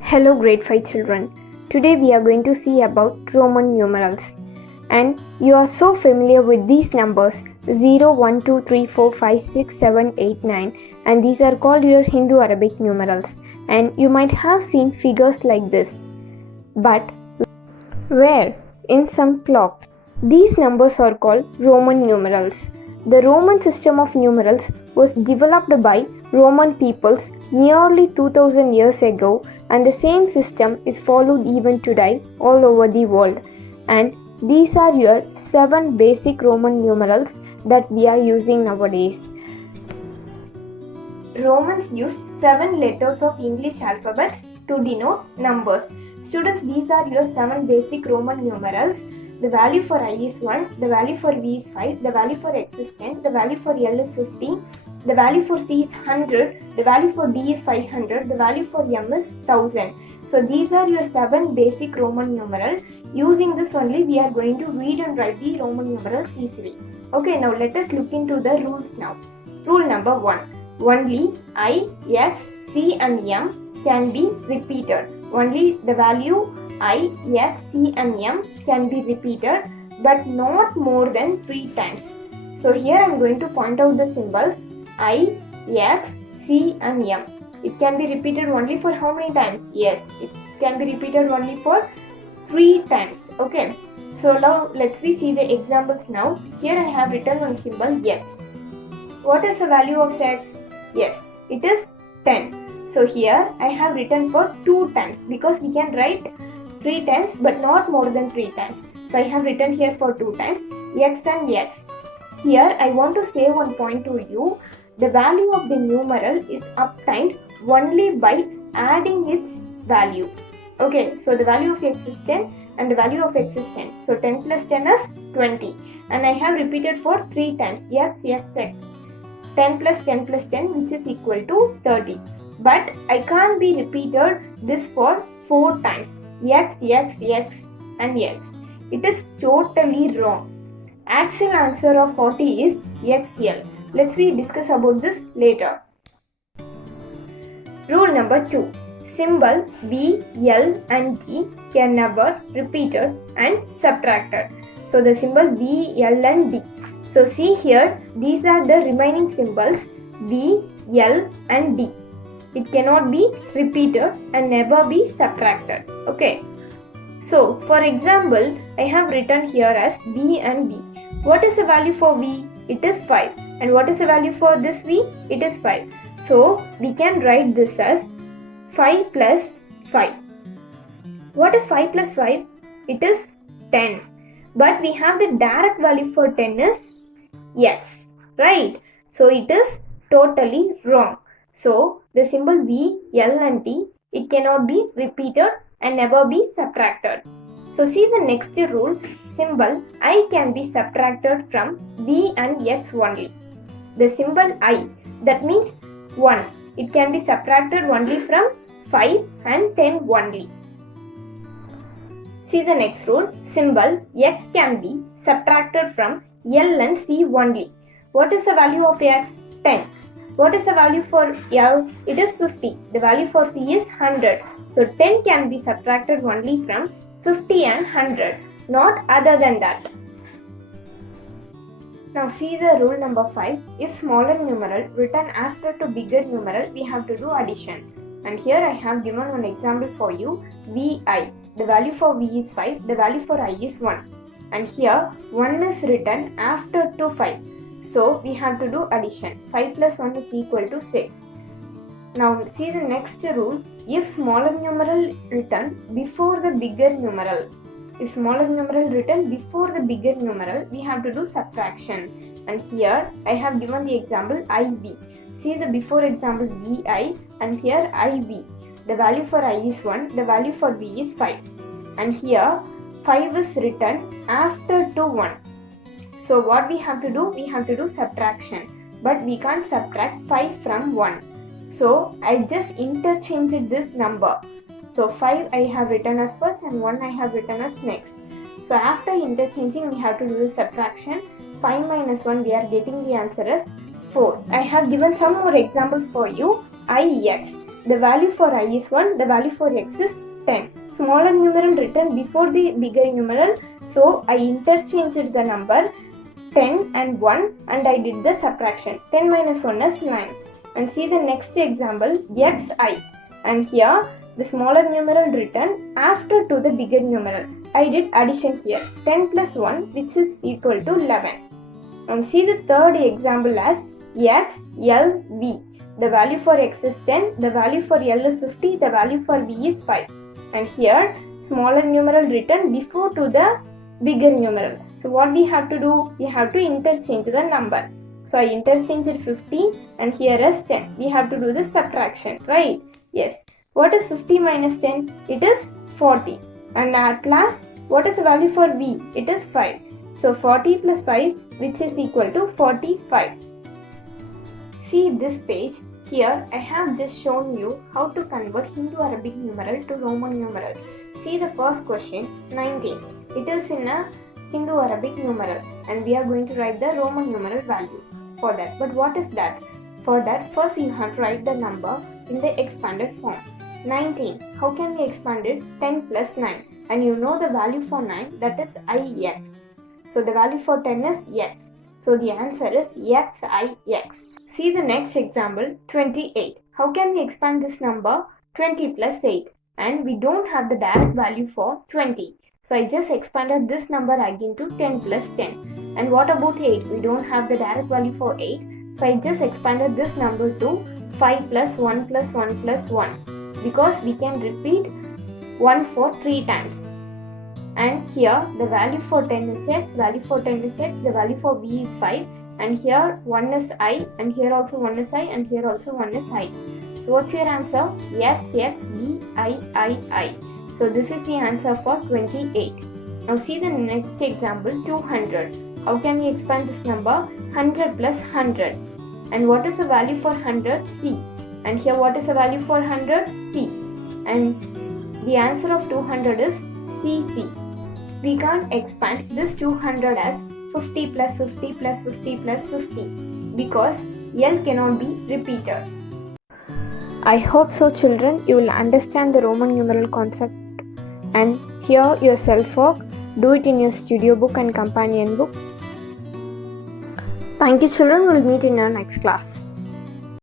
Hello grade 5 children. Today we are going to see about Roman numerals. And you are so familiar with these numbers 0, 1, 2, 3, 4, 5, 6, 7, 8, 9, and these are called your Hindu Arabic numerals, and you might have seen figures like this. But where? In some clocks. These numbers are called Roman numerals. The Roman system of numerals was developed by Roman peoples nearly 2000 years ago, and the same system is followed even today all over the world. And these are your 7 basic Roman numerals that we are using nowadays. Romans used 7 letters of English alphabets to denote numbers. Students, these are your 7 basic Roman numerals. The value for I is 1, the value for V is 5, the value for X is 10, the value for L is 50, the value for C is 100, the value for D is 500, the value for M is 1000. So these are your 7 basic Roman numerals. Using this only we are going to read and write the Roman numerals easily. Okay, now let us look into the rules now. Rule number 1. Only I, X, C and M can be repeated. Only the value I, X, C and M can be repeated, but not more than 3 times. So here I am going to point out the symbols I, X, C and M. It can be repeated only for how many times? Yes, it can be repeated only for 3 times. Okay, so now let's see the examples now. Here I have written one symbol X. What is the value of X? Yes, it is 10. So here I have written for 2 times because we can write 3 times but not more than 3 times. So I have written here for 2 times X and X. Here I want to say one point to you. The value of the numeral is obtained only by adding its value. Okay, so the value of X is 10 and the value of X is 10. So 10 plus 10 is 20. And I have repeated for 3 times X, X, X. 10 plus 10 plus 10 which is equal to 30. But I can't be repeated this for 4 times. X, X, X and X. It is totally wrong. Actual answer of 40 is XL. Let's discuss about this later. Rule number 2. Symbol V, L and D can never repeated and subtracted. So the symbol V, L and D. So see here, these are the remaining symbols V, L and D. It cannot be repeated and never be subtracted. Okay. So for example, I have written here as V and D. What is the value for V? It is 5. And what is the value for this V? It is 5. So we can write this as 5 plus 5. What is 5 plus 5? It is 10. But we have the direct value for 10 is X. Right? So it is totally wrong. So the symbol V, L and T, it cannot be repeated and never be subtracted. So see the next rule. Symbol I can be subtracted from V and X only. The symbol I, that means 1. It can be subtracted only from 5 and 10 only. See the next rule. Symbol X can be subtracted from L and C only. What is the value of X? 10. What is the value for L? It is 50. The value for C is 100. So 10 can be subtracted only from 50 and 100, not other than that. Now see the rule number 5. If smaller numeral written after to bigger numeral, we have to do addition. And here I have given one example for you. VI. The value for V is 5. The value for I is 1. And here 1 is written after to 5. So we have to do addition. 5 plus 1 is equal to 6. Now see the next rule. If smaller numeral written before the bigger numeral. If smaller numeral written before the bigger numeral, we have to do subtraction. And here I have given the example IV. See the before example VI and here IV. The value for I is 1, the value for V is 5. And here 5 is written after to 1. So what we have to do? We have to do subtraction. But we can't subtract 5 from 1. So I just interchanged this number. So 5 I have written as first and 1 I have written as next. So after interchanging we have to do the subtraction. 5 minus 1 we are getting the answer as 4. I have given some more examples for you. IX. the value for I is 1, the value for x is 10. Smaller numeral written before the bigger numeral, so I interchanged the number 10 and 1 and I did the subtraction. 10 minus 1 is 9. And see the next example, xi, and here the smaller numeral written after to the bigger numeral. I did addition here, 10 plus 1 which is equal to 11. And see the third example as xlv. The value for x is 10, the value for L is 50, the value for V is 5. And here smaller numeral written before to the bigger numeral. So what we have to do? We have to interchange the number. So I interchanged 50 and here is 10. We have to do the subtraction, right? Yes. What is 50 minus 10? It is 40. And at last, what is the value for V? It is 5. So 40 plus 5 which is equal to 45. See this page. Here I have just shown you how to convert Hindu-Arabic numeral to Roman numeral. See the first question, 19. It is in a Hindu-Arabic numeral and we are going to write the Roman numeral value for that. But what is that? For that, first you have to write the number in the expanded form. 19. How can we expand it? 10 plus 9. And you know the value for 9, that is ix. So the value for 10 is x. So the answer is xix. See the next example, 28. How can we expand this number? 20 plus 8. And we don't have the direct value for 20. So I just expanded this number again to 10 plus 10. And what about 8? We don't have the direct value for 8. So I just expanded this number to 5 plus 1 plus 1 plus 1. Because we can repeat 1 for 3 times. And here the value for 10 is x, value for 10 is x, the value for v is 5. And here 1 is I, and here also 1 is I, and here also 1 is I. So what's your answer? X, X, V, I. So this is the answer for 28. Now see the next example, 200. How can we expand this number? 100 plus 100. And what is the value for 100? C. And here what is the value for 100? C. And the answer of 200 is CC. We can't expand this 200 as 50 plus 50 plus 50 plus 50 because L cannot be repeated. I hope so children, you will understand the Roman numeral concept and hear your self-work. Do it in your studio book and companion book. Thank you children, we'll meet in our next class.